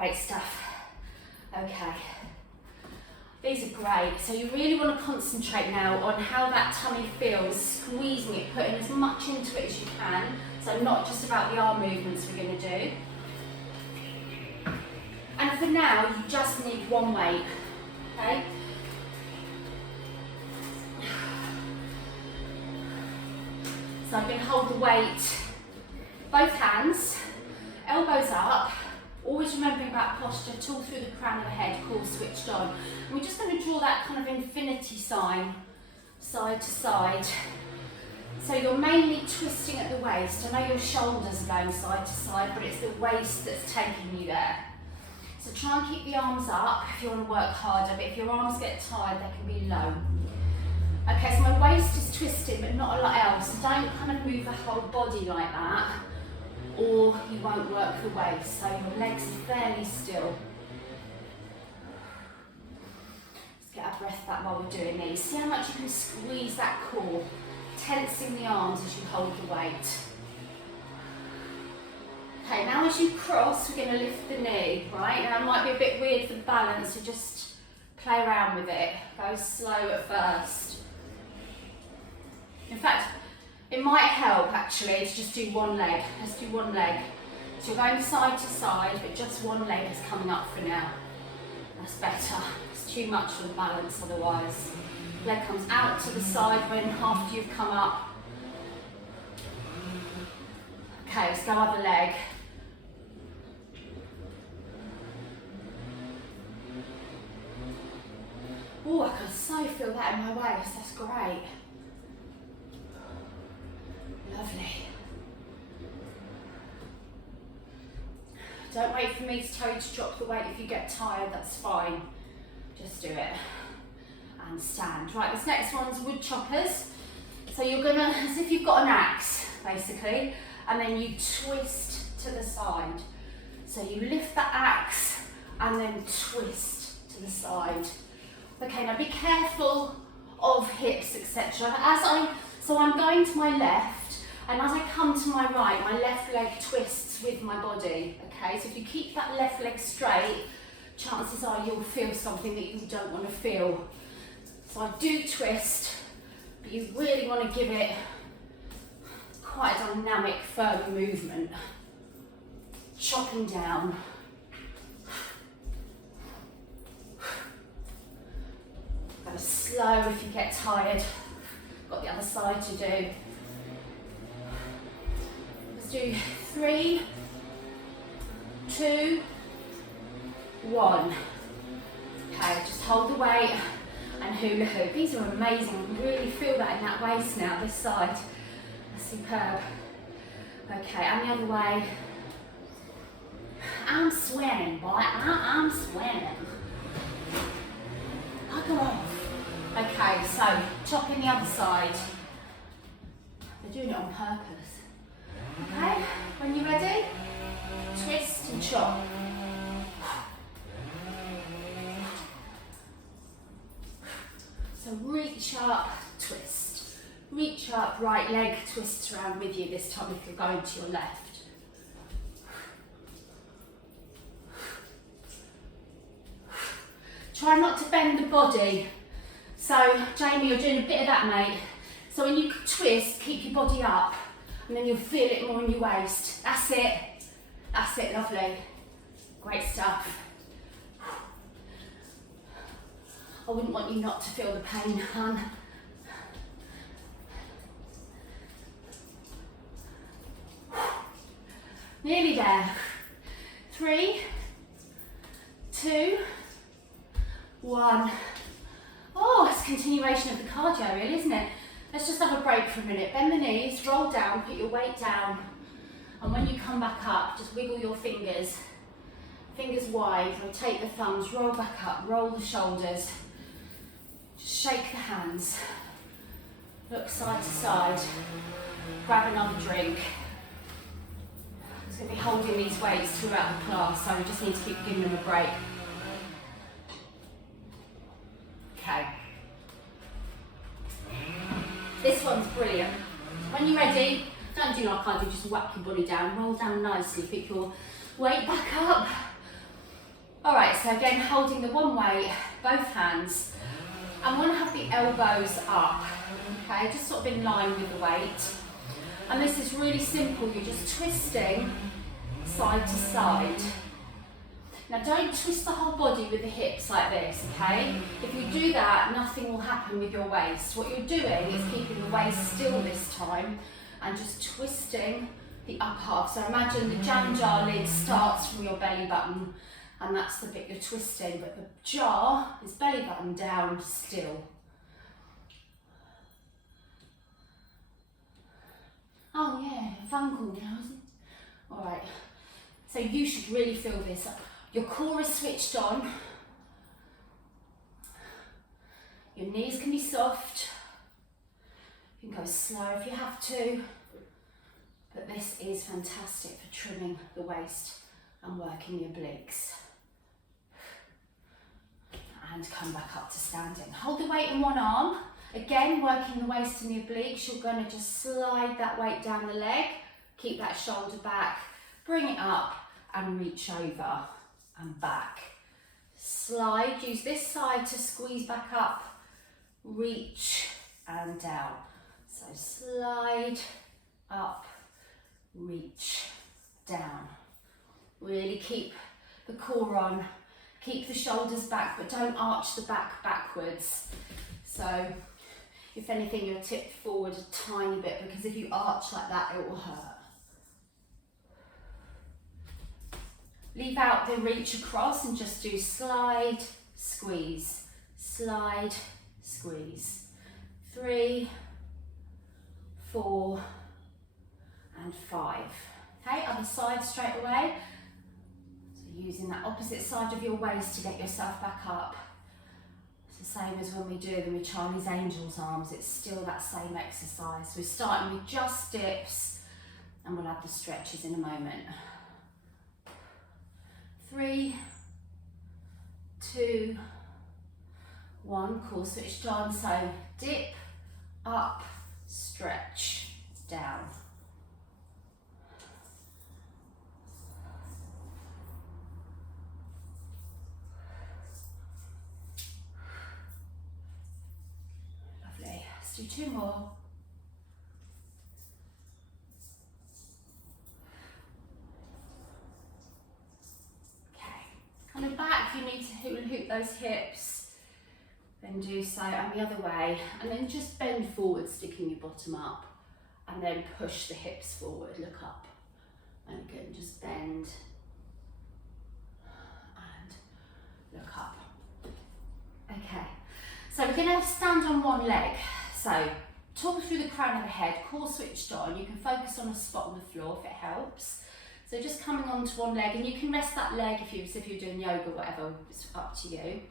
Great stuff. Okay. These are great. So you really want to concentrate now on how that tummy feels, squeezing it, putting as much into it as you can. So not just about the arm movements we're going to do. And for now, you just need one weight, okay? So I'm going to hold the weight, both hands, elbows up, always remembering about posture, all through the crown of the head, core switched on. And we're just going to draw that kind of infinity sign, side to side. So you're mainly twisting at the waist. I know your shoulders are going side to side, but it's the waist that's taking you there. So try and keep the arms up if you want to work harder, but if your arms get tired, they can be low. Okay, so my waist is twisted, but not a lot else. So don't kind of move the whole body like that, or you won't work the waist. So your legs are fairly still. Let's get our breath back while we're doing these. See how much you can squeeze that core, tensing the arms as you hold the weight. Okay, now as you cross, we're going to lift the knee, right? Now it might be a bit weird for the balance, so just play around with it. Go slow at first. In fact, it might help actually to just do one leg. Let's do one leg. So you're going side to side, but just one leg is coming up for now. That's better. It's too much for the balance otherwise. Leg comes out to the side when after you've come up. Okay, let's go other leg. Oh, I can so feel that in my waist. That's great. Lovely. Don't wait for me to tell you to drop the weight if you get tired, that's fine. Just do it. And stand. Right, this next one's wood choppers. So you're gonna, as if you've got an axe, basically, and then you twist to the side. So you lift the axe and then twist to the side. Okay, now be careful of hips, etc. So I'm going to my left, and as I come to my right, my left leg twists with my body. Okay, so if you keep that left leg straight, chances are you'll feel something that you don't want to feel. So I do twist, but you really want to give it quite a dynamic, firm movement. Chopping down. Go slow if you get tired. Got the other side to do. Let's do 3, 2, 1. Okay, just hold the weight and hula hoop. These are amazing. I can really feel that in that waist now, this side. That's superb. Okay, and the other way. I'm sweating, boy. I'm sweating. Go off. Okay, so chopping the other side. They're doing it on purpose. Okay, when you're ready, twist and chop. So reach up, twist. Reach up, right leg twists around with you this time if you're going to your left. Try not to bend the body. So, Jamie, you're doing a bit of that, mate. So when you twist, keep your body up, and then you'll feel it more in your waist. That's it. That's it, lovely. Great stuff. I wouldn't want you not to feel the pain, hun. Nearly there. 3, 2, 1. Oh, it's a continuation of the cardio really, isn't it? Let's just have a break for a minute. Bend the knees, roll down, put your weight down. And when you come back up, just wiggle your fingers. Fingers wide, rotate the thumbs, roll back up, roll the shoulders. Just shake the hands. Look side to side. Grab another drink. I'm going to be holding these weights throughout the class, so we just need to keep giving them a break. Okay. This one's brilliant. When you're ready, don't do like I do, just whack your body down, roll down nicely, pick your weight back up. so again, holding the one weight, both hands. I want to have the elbows up, okay, just sort of in line with the weight. And this is really simple, you're just twisting side to side. Now don't twist the whole body with the hips like this, okay? If you do that, nothing will happen with your waist. What you're doing is keeping the waist still this time and just twisting the upper half. So imagine the jam jar lid starts from your belly button and that's the bit you're twisting, but the jar is belly button down still. Oh yeah, phone call now, isn't it? All right, so you should really feel this. Your core is switched on. Your knees can be soft. You can go slow if you have to. But this is fantastic for trimming the waist and working your obliques. And come back up to standing. Hold the weight in one arm. Again, working the waist and the obliques. You're going to just slide that weight down the leg. Keep that shoulder back. Bring it up and reach over and back. Slide. Use this side to squeeze back up. Reach and down. So slide up. Reach down. Really keep the core on. Keep the shoulders back, but don't arch the back backwards. So if anything, you're tipped forward a tiny bit, because if you arch like that, it will hurt. Leave out the reach across and just do slide, squeeze, slide, squeeze. 3, 4, and 5. Okay, other side straight away. So using that opposite side of your waist to get yourself back up. It's the same as when we do them with Charlie's Angels arms, it's still that same exercise. We're starting with just dips and we'll have the stretches in a moment. 3, 2, 1, core switched on, so dip, up, stretch, down. Lovely, let's do 2 more. On the back, you need to hula hoop those hips, then do so, and the other way, and then just bend forward, sticking your bottom up, and then push the hips forward, look up, and again, just bend, and look up. Okay, so we're going to stand on one leg, so talk through the crown of the head, core switched on, you can focus on a spot on the floor if it helps. So just coming onto one leg, and you can rest that leg if you're doing yoga, whatever, it's up to you.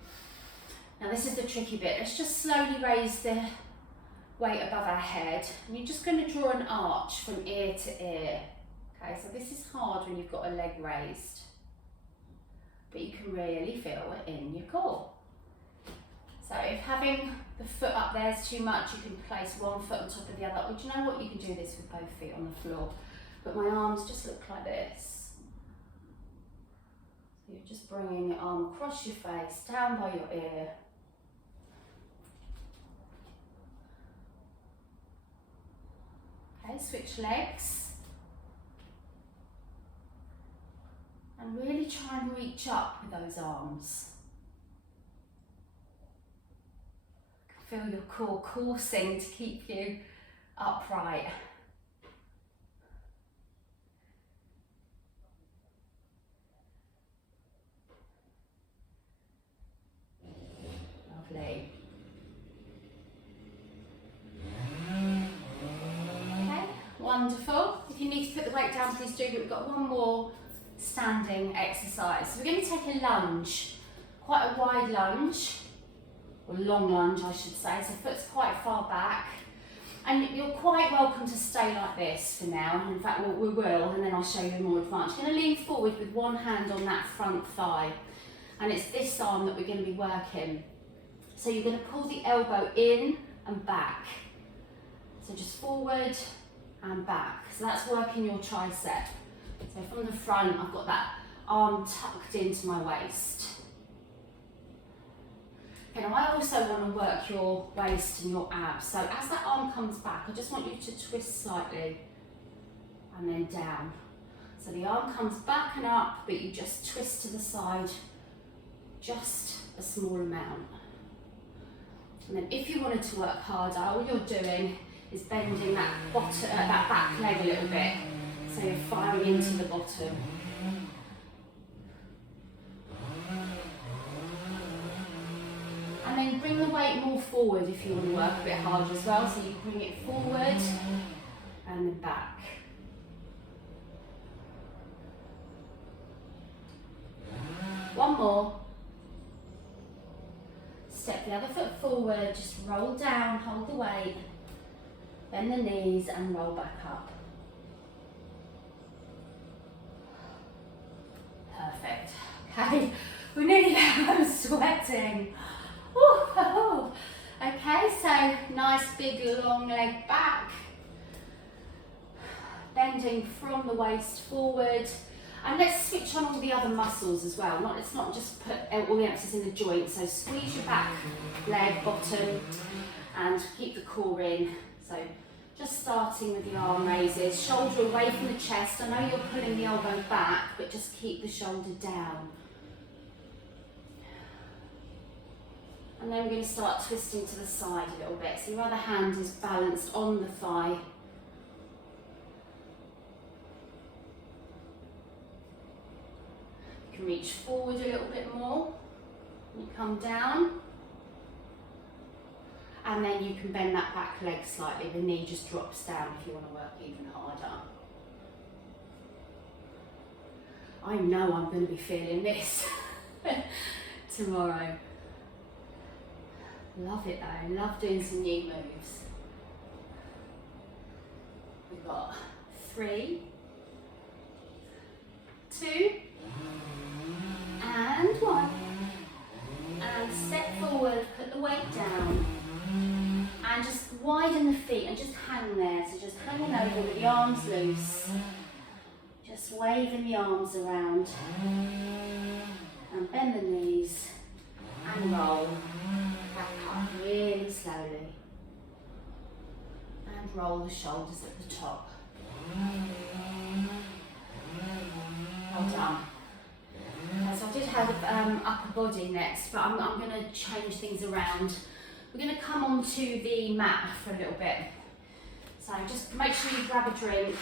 Now this is the tricky bit. Let's just slowly raise the weight above our head, and you're just going to draw an arch from ear to ear. Okay, so this is hard when you've got a leg raised, but you can really feel it in your core. So if having the foot up there is too much, you can place one foot on top of the other. Or do you know what? You can do this with both feet on the floor. But my arms just look like this. So you're just bringing your arm across your face, down by your ear. Okay, switch legs. And really try and reach up with those arms. Feel your core coursing to keep you upright. Lovely. Okay, wonderful. If you need to put the weight down, please do, but we've got one more standing exercise. So we're going to take a lunge, quite a wide lunge, or long lunge I should say, so foot's quite far back. And you're quite welcome to stay like this for now. In fact, we will, and then I'll show you more advanced. You're going to lean forward with one hand on that front thigh, and it's this arm that we're going to be working. So you're going to pull the elbow in and back. So just forward and back. So that's working your tricep. So from the front, I've got that arm tucked into my waist. Okay, now I also want to work your waist and your abs. So as that arm comes back, I just want you to twist slightly and then down. So the arm comes back and up, but you just twist to the side, just a small amount. And then if you wanted to work harder, all you're doing is bending that that back leg a little bit. So you're firing into the bottom. And then bring the weight more forward if you want to work a bit harder as well. So you bring it forward and then back. One more. Step the other foot forward, just roll down, hold the weight, bend the knees and roll back up. Perfect. Okay, we're nearly there, I'm sweating. Ooh. Okay, so nice big long leg back, bending from the waist forward. And let's switch on all the other muscles as well. Let's not just put all the emphasis in the joints. So squeeze your back leg, bottom, and keep the core in. So just starting with the arm raises, shoulder away from the chest. I know you're pulling the elbow back, but just keep the shoulder down. And then we're going to start twisting to the side a little bit. So your other hand is balanced on the thigh. Reach forward a little bit more, you come down, and then you can bend that back leg slightly, the knee just drops down if you want to work even harder. I know I'm going to be feeling this tomorrow. Love it though, love doing some new moves. We've got 3, 2, and 1, and step forward, put the weight down, and just widen the feet and just hang there, so just hanging over with the arms loose, just waving the arms around, and bend the knees, and roll back up really slowly, and roll the shoulders at the top. Well done. So I did have upper body next, but I'm going to change things around. We're going to come onto the mat for a little bit. So just make sure you grab a drink.